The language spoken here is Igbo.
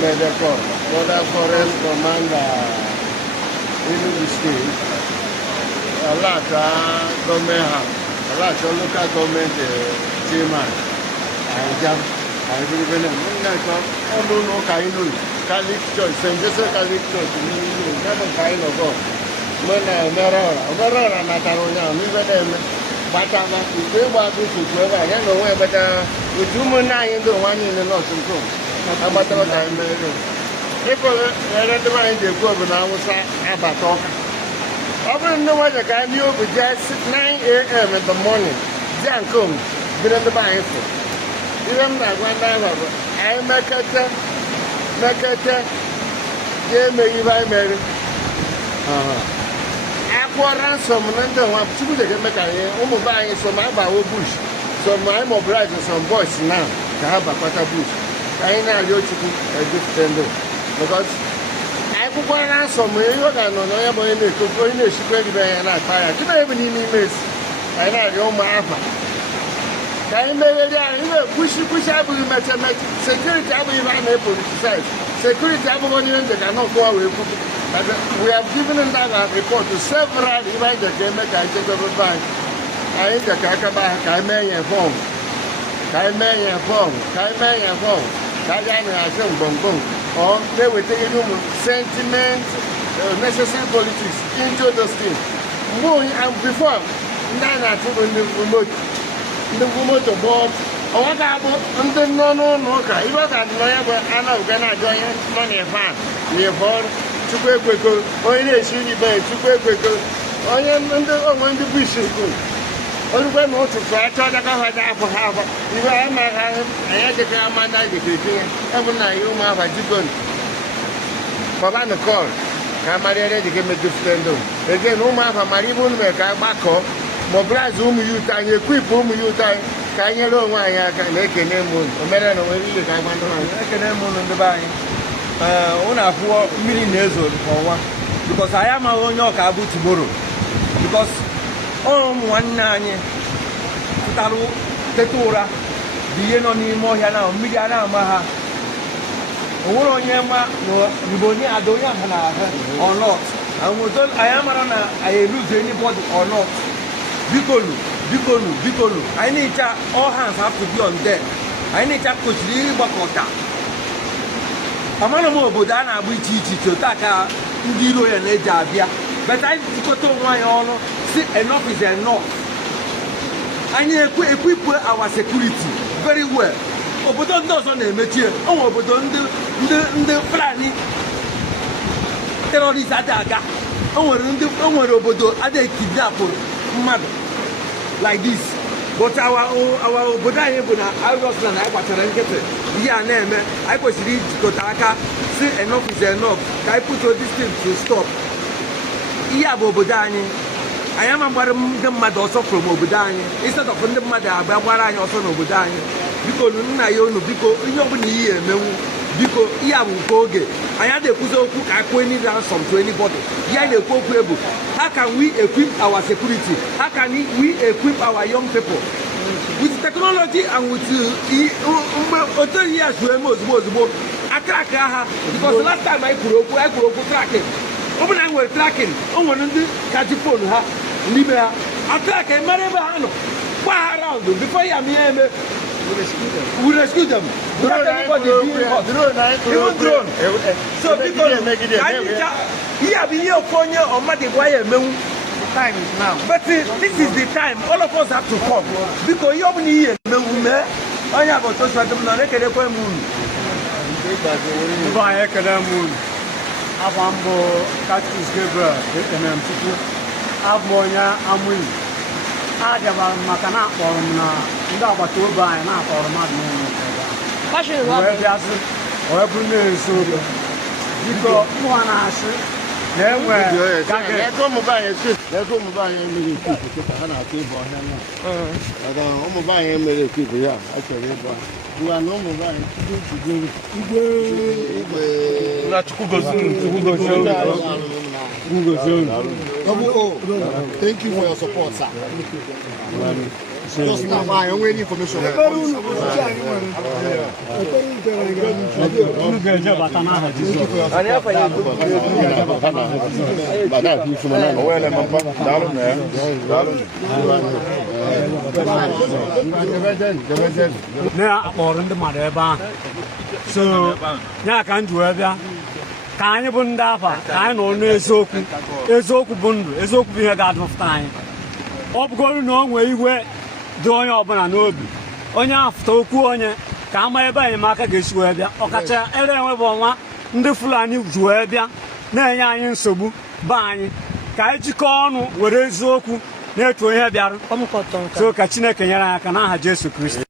Medecor, Border Forest Commander in the state, a lot of government, a lot of local government chairman, and jump. I believe in no Catholic Church, St. Joseph Catholic Church, never kind of God. When Merora, Nataronia, Batama, if they want to whoever, I don't know where, but with 2 in the one in the north and so. About what I'm people let the mind they go when I was about talking. I don't know what the guy knew, but just 9 a.m. in the morning. Jan come, get on the bind for. Even that one time, I make a game, if I marry. Aqua ransom, and then I'm too good to make a buying some about bush. So my mobilizing some boys now to have a quarter bush. I know you to a different because I could go around somewhere. You don't know about any to go in a secret and I fire. You don't even need me, miss. I know your mama. I may push up with mathematics. Security, I believe I'm able to say. Security, I believe they cannot go away. But we have given them that report to several events that they make. I take over bank. I think the Kakaba, Kaimay and phone. Kaimay and phone. Kaimay and phone. Or they will take sentiment, necessary politics into the scheme. And before, Nana took the remote board. Or what about no, if I got lawyer, I know when I join money fan. We have bought to go quicker, or in a shitty bed to go quicker. I am under the bishop. Only when not to try to have that for half. If I am I had to come and I did it. Every night you have a chicken. For one call, come ready to give me different. Again, no matter my even make a back up. Mobilize whom you tie, equip whom you tie. Can you know why I can make a name moon? A matter of way you can make a name moon on the buy. Una 4 million years old for one. Because I am a own York Abu tomorrow. Because one nine Taru Tetura, the Yenoni Mohana, Midiana Maha. Oro Yama, Ribonia Adoya or not. I am I lose anybody or not. Bikolu. I need all hands have to be on deck. I need to push the Bakota. Amano Bodana, which to Taka, Ndiro and Ejabia. But I put on my honor. Enough is enough. I need to equip our security very well. Obodo doesn't métier. Obodo the planning terrorist attack. Obodo ade kidnap mad like this. But our obodo ebuna August na Ikwatara ya na eme I kwesiri jikọta say enough is enough. Can I put all this thing to stop? Iya obodo anyị I am a mad also from Obudani. Instead of the mother, I also know Budani. Because nobody because Yabu I had a Kuzo cook, I couldn't ransom to anybody. Yay, how can we equip our security? How can we equip our young people? With technology and with 10 years, we almost a cracker. Because the last time I could track it. Open I were tracking. Oh, one of the Kajipon. Libya, attack a Marabano. Far around them before you we rescue them. Drone. So because make it here be your phone or Madiwaya moon. The time is now. But this is the time. All of us have to come. Because you only here. I have a toast at the moon. Buy a moon. Abambo, Catus Gabriel, and Aboya Amwin. Adaba Makana or Ndabatuba and up or Madman. Passion or every name so you go one ash. Never come by a ship. Let go by a million people. And I'll keep on him. I don't buy a million people. Yeah, I tell you. We are no more buying. Thank you for your support, sir. Just now, I am waiting information. So, ya ka nju ebia ka anyị bụ ndị afa ka anyị nọ n'eziokwu bụ ndụ eziokwu bụ ihe ga-adụpụta anyị ọ bụgoro na o nwee iwe dị onye ọbụla n'obi onye afụta okwu onye ka ama ebe enyemaka ga-esi wee bịa ọkacha ere enwebụ ọnwa ndị Fulani ji wee bịa na-enye anyị nsogbu be anyị ka anyị jikọọ ọnụ were eziokwu na-etu ihe bịara so ka Chineke nyere anyị aka n'aha Jesu Kristi